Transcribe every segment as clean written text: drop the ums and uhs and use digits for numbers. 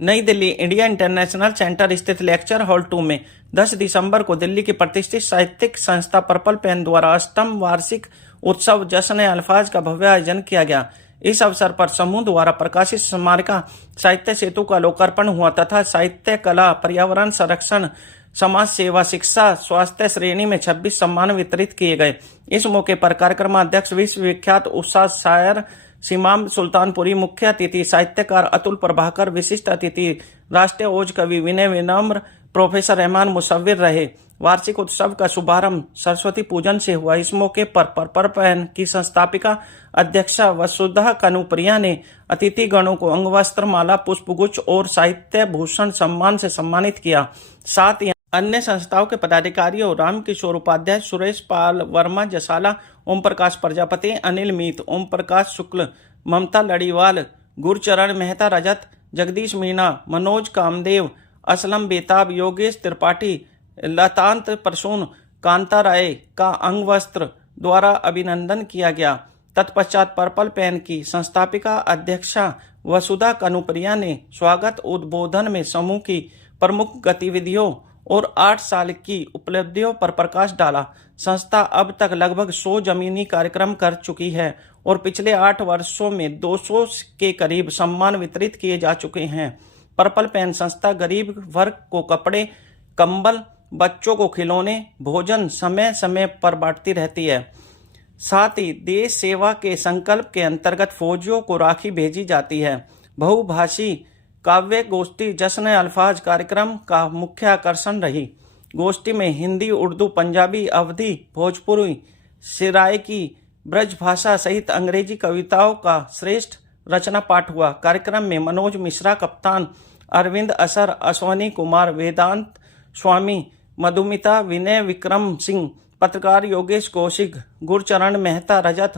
नई Delhi India international centre स्थित lecture hall 2 में 10 दिसंबर को दिल्ली की प्रतिष्ठित साहित्यिक संस्था पर्पल पेन द्वारा 8वां वार्षिक उत्सव जश्न अल्फाज का भव्य आयोजन किया गया। इस अवसर पर समूह द्वारा प्रकाशित स्मारिका साहित्य सेतु का लोकार्पण हुआ तथा साहित्य, कला, पर्यावरण संरक्षण, समाज सेवा, शिक्षा, स्वास्थ्य श्रेणी में 26 सम्मान वितरित किए गए। इस मौके पर कार्यक्रमाध्यक्ष विश्व विख्यात उस्ताद शायर सिमाम सुल्तानपुरी, मुख्य अतिथि साहित्यकार अतुल प्रभाकर, विशिष्ट अतिथि राष्ट्रीय ओज कवि विनय विनम्र, प्रोफेसर रहमान मुसव्विर रहे। वार्षिक उत्सव का शुभारंभ सरस्वती पूजन से हुआ। इस मौके पर पर्पल पेन की संस्थापिका अध्यक्षा वसुधा कनुप्रिया ने अतिथि गणों को अंगवस्त्र, माला, पुष्पगुच्छ और साहित्य भूषण सम्मान से सम्मानित किया। साथ ही अन्य संस्थाओं के पदाधिकारियों रामकिशोर उपाध्याय, सुरेश पाल वर्मा जसाला, ओम प्रकाश प्रजापति, अनिल मीत, ओम प्रकाश शुक्ल, ममता लड़ीवाल, गुरचरण मेहता रजत, जगदीश मीणा, मनोज कामदेव, असलम बेताब, योगेश त्रिपाठी, लतांत प्रसून, कांता राय का अंगवस्त्र द्वारा अभिनंदन किया गया। तत्पश्चात पर्पल पेन की संस्थापिका अध्यक्षा वसुधा कनुप्रिया ने स्वागत उद्बोधन में समूह की प्रमुख गतिविधियों और 8 साल की उपलब्धियों पर प्रकाश डाला। संस्था अब तक लगभग 100 जमीनी कार्यक्रम कर चुकी है और पिछले 8 वर्षों में 200 के करीब सम्मान वितरित किए जा चुके हैं। पर्पल पेन संस्था गरीब वर्ग को कपड़े, कंबल, बच्चों को खिलौने, भोजन समय समय पर बांटती रहती है। साथ ही देश सेवा के संकल्प के अंतर्गत फौजियों को राखी भेजी जाती है। बहुभाषी काव्य गोष्ठी जश्न अल्फाज कार्यक्रम का मुख्य आकर्षण रही। गोष्ठी में हिंदी, उर्दू, पंजाबी, अवधी, भोजपुरी, सिराइकी, ब्रज भाषा सहित अंग्रेजी कविताओं का श्रेष्ठ रचना पाठ हुआ। कार्यक्रम में मनोज मिश्रा कप्तान, अरविंद असर, अश्वनी कुमार, वेदांत स्वामी, मधुमिता, विनय विक्रम सिंह, पत्रकार योगेश कौशिक, गुरचरण मेहता रजत,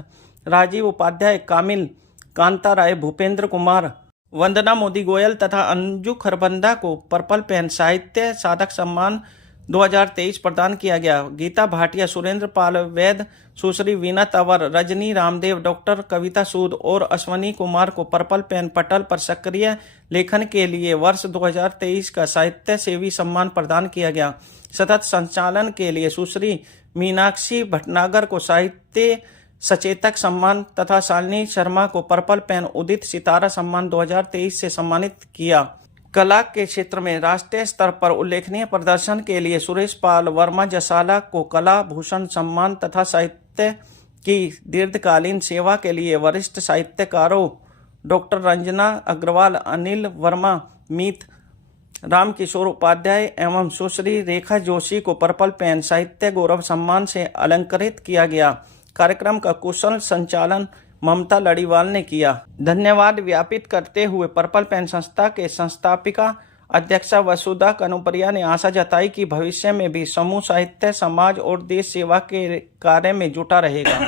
राजीव उपाध्याय, कामिल, कांता राय, भूपेंद्र कुमार, वंदना मोदी गोयल तथा अंजू खरबंदा को पर्पल पेन साहित्य साधक सम्मान 2023 प्रदान किया गया। गीता भाटिया, सुरेंद्र पाल वैद, सुश्री वीना तंवर, रजनी रामदेव, डॉक्टर कविता सूद और अश्वनी कुमार को पर्पल पेन पटल पर सक्रिय लेखन के लिए वर्ष 2023 का साहित्य सेवी सम्मान प्रदान किया गया। सतत संचालन के लिए सुश्री मीनाक्षी भटनागर को साहित्य सचेतक सम्मान तथा शालिनी शर्मा को पर्पल पेन उदित सितारा सम्मान 2023 से सम्मानित किया। कला के क्षेत्र में राष्ट्रीय स्तर पर उल्लेखनीय प्रदर्शन के लिए सुरेश पाल वर्मा जसाला को कला भूषण सम्मान तथा साहित्य की दीर्घकालीन सेवा के लिए वरिष्ठ साहित्यकारों डॉक्टर रंजना अग्रवाल, अनिल वर्मा, मीत, रामकिशोर उपाध्याय एवं सुश्री रेखा जोशी को पर्पल पेन साहित्य गौरव सम्मान से अलंकृत किया गया। कार्यक्रम का कुशल संचालन ममता लड़ीवाल ने किया। धन्यवाद ज्ञापित करते हुए पर्पल पेन संस्था के संस्थापिका अध्यक्षा वसुधा कनुप्रिया ने आशा जताई कि भविष्य में भी समूह साहित्य, समाज और देश सेवा के कार्य में जुटा रहेगा।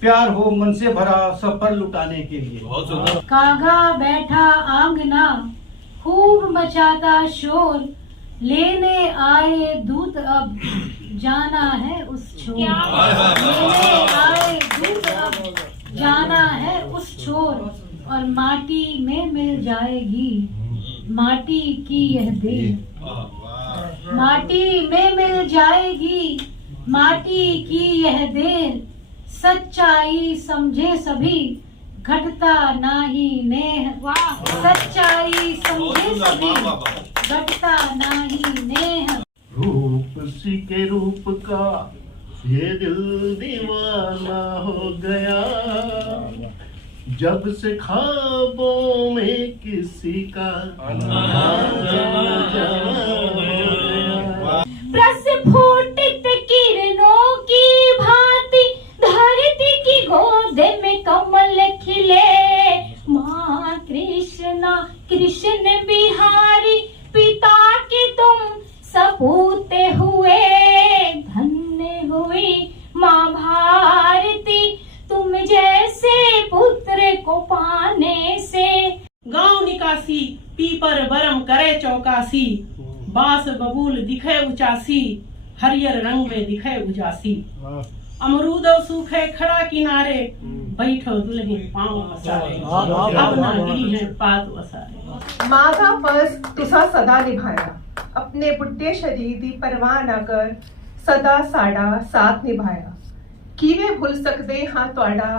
प्यार हो मन से भरा सफर लुटाने के लिए। कागा बैठा आंगना खूब मचाता शोर, लेने आए दूत अब जाना है उस छोर। लेने आए दूत अब जाना है उस छोर, और माटी में मिल जाएगी माटी की यह देर। माटी में मिल जाएगी माटी की यह देर, सच्चाई समझे सभी घटता नाही नेह। सच्चाई समझे सभी घटता नाही नेह। रूप सी के रूप का ये दिल दीवाना हो गया, जब से ख्वाबों में किसी का प्रस्फुटित किरणों की भांति धरती की गोद में कमल खिले। माँ कृष्णा कृष्ण बिहारी पिता के तुम सपूते हुए, धन्य हुई माँ भारती तुम जैसे पुत्र को पाने से। गांव निकासी पीपर बरम करे चौकासी, बांस बबूल दिखे उचासी, हरियर रंग में दिखे उजासी। अमरूद और सूखे खड़ा किनारे, बैठो दुल्हन पाँव पसारे, अब ना गिरी है पात वसारे। माझा फर्ज तुझा सदा निभाया, अपने बुड्ढे शरीर दी परवाह ना कर, सदा साडा साथ निभाया। किवे भूल सकदे हां तुहाडा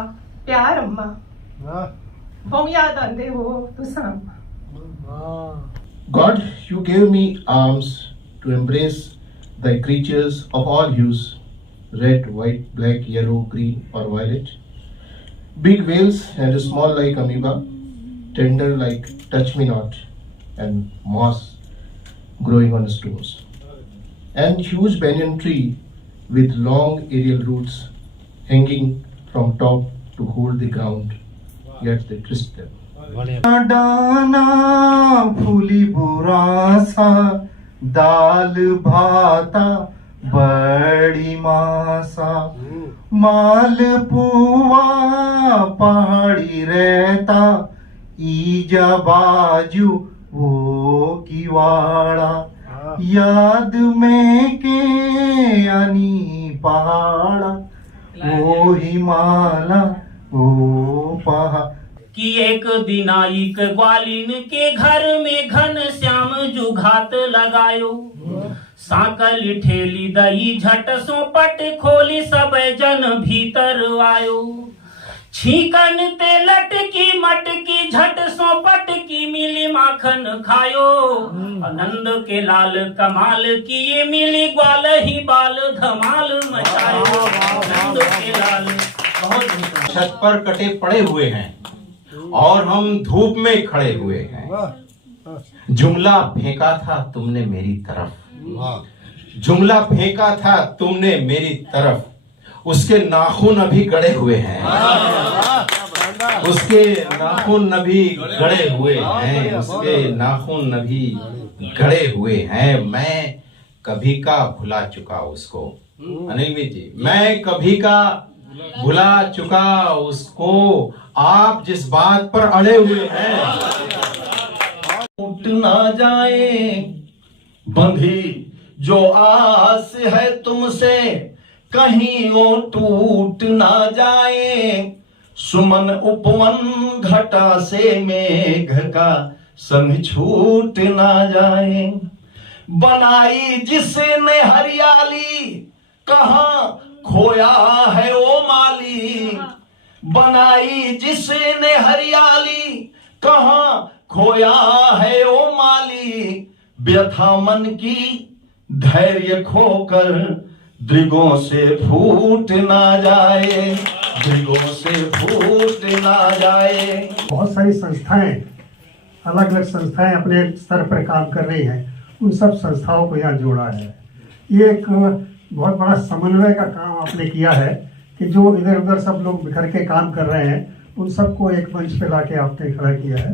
प्यार अम्मा, बहु याद आंदे हो तुसा अम्मा। God, you gave me arms to embrace thy creatures of all hues, red, white, black, yellow, green, or violet. Big whales and small like amoeba, tender like touch me not, and moss growing on stones. And huge banyan tree with long aerial roots hanging from top to hold the ground, yet they twist them. Dana फूली बुरासा, दाल भाता बड़ी मासा, मालपुआ पहाड़ी रहता, ईजा बाजू वो किवाड़ा, याद में के आनी पहाड़ा, वो हिमाला वो पहाड़। कि एक दिन आई के ग्वालिन के घर में घन श्याम जुघात लगायो, साकल ठेली दई झट सो पट खोली सब जन भीतर आयो, छीकन ते लटकी मटकी झट सो पट की मिली माखन खायो, आनंद के लाल कमाल की ये मिली ग्वाल ही बाल धमाल मचायो, आनंद के लाल बहुत। छत पर कटे पड़े हुए हैं और हम धूप में खड़े हुए हैं। जुमला फेंका था तुमने मेरी तरफ, जुमला फेंका था तुमने मेरी तरफ, उसके नाखून अभी गड़े हुए हैं, उसके नाखून अभी गड़े हुए हैं, उसके नाखून अभी गड़े हुए हैं। मैं कभी का भुला चुका उसको, अनिल जी, मैं कभी का भुला चुका उसको, आप जिस बात पर अड़े हुए हैं। टूट ना जाए बंधी जो आस है तुमसे, कहीं वो टूट ना जाए, सुमन उपवन घटा से मेघ का संग छूट ना जाए। बनाई जिसने हरियाली, कहाँ खोया है वो माली, बनाई जिसने हरियाली, कहाँ खोया है वो माली, व्यथा मन की धैर्य खोकर दृगों से फूट ना जाए, दृगों से फूट ना जाए। बहुत सारी संस्थाएं, अलग अलग संस्थाएं अपने स्तर पर काम कर रही हैं, उन सब संस्थाओं को यहाँ जोड़ा है। ये एक बहुत बड़ा समन्वय का काम आपने किया है कि जो इधर उधर सब लोग बिखर के काम कर रहे हैं, उन सबको एक मंच पे लाके आपने खड़ा किया है।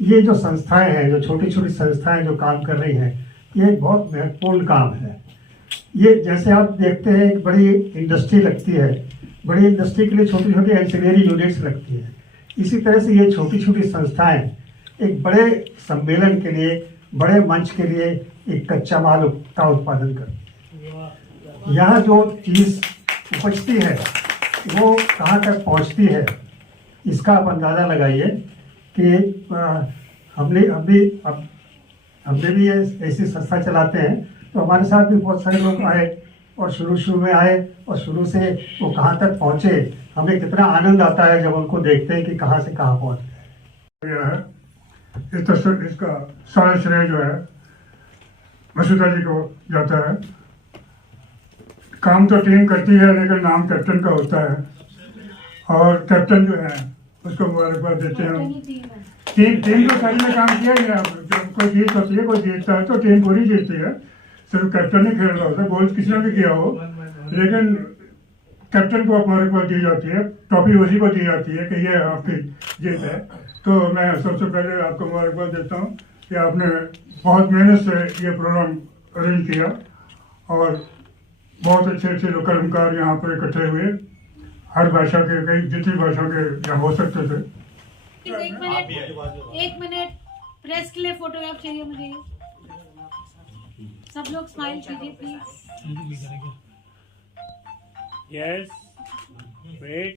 ये जो संस्थाएं हैं, जो छोटी छोटी संस्थाएं जो काम कर रही हैं, ये एक बहुत महत्वपूर्ण काम है। ये जैसे आप देखते हैं एक बड़ी इंडस्ट्री लगती है, बड़ी इंडस्ट्री के लिए छोटी छोटी एंसिलरी यूनिट्स लगती है, इसी तरह से ये छोटी छोटी संस्थाएं एक बड़े सम्मेलन के लिए, बड़े मंच के लिए एक कच्चा माल का उत्पादन करती है। यहाँ जो चीज़ उपजती है वो कहाँ तक पहुँचती है, इसका आप अंदाज़ा लगाइए कि हमने भी ऐसी संस्था चलाते हैं, तो हमारे साथ भी बहुत सारे लोग आए और शुरू में आए और शुरू से वो कहाँ तक पहुँचे, हमें कितना आनंद आता है जब उनको देखते हैं कि कहाँ से कहाँ पहुँच गए। इसका सारा श्रेय जो है मसूदा जी को जाता है। काम तो टीम करती है, लेकिन नाम कैप्टन का होता है, और कैप्टन जो है उसको मुबारकबाद देते हैं। टीम तो सारी में काम किया ही है। जब कोई जीत होती है, कोई जीतता है तो टीम पूरी जीतती है, सिर्फ कैप्टन ही खेल रहा होता है, गोल किसी ने भी किया हो, लेकिन कैप्टन को मुबारकबाद दी जाती है, ट्रॉफी उसी को दी जाती है कि ये आपकी जीत है। तो मैं सबसे पहले आपको मुबारकबाद देता हूँ कि आपने बहुत मेहनत से ये प्रोग्राम अरेंज किया और बहुत अच्छे अच्छे लोग कर्मकार यहाँ पर इकट्ठे हुए, हर भाषा के, कई जितनी भाषा के यहाँ हो सकते थे। एक मिनट प्रेस के लिए फोटोग्राफ चाहिए मुझे। सब लोग स्माइल कीजिए प्लीज। यस। वेट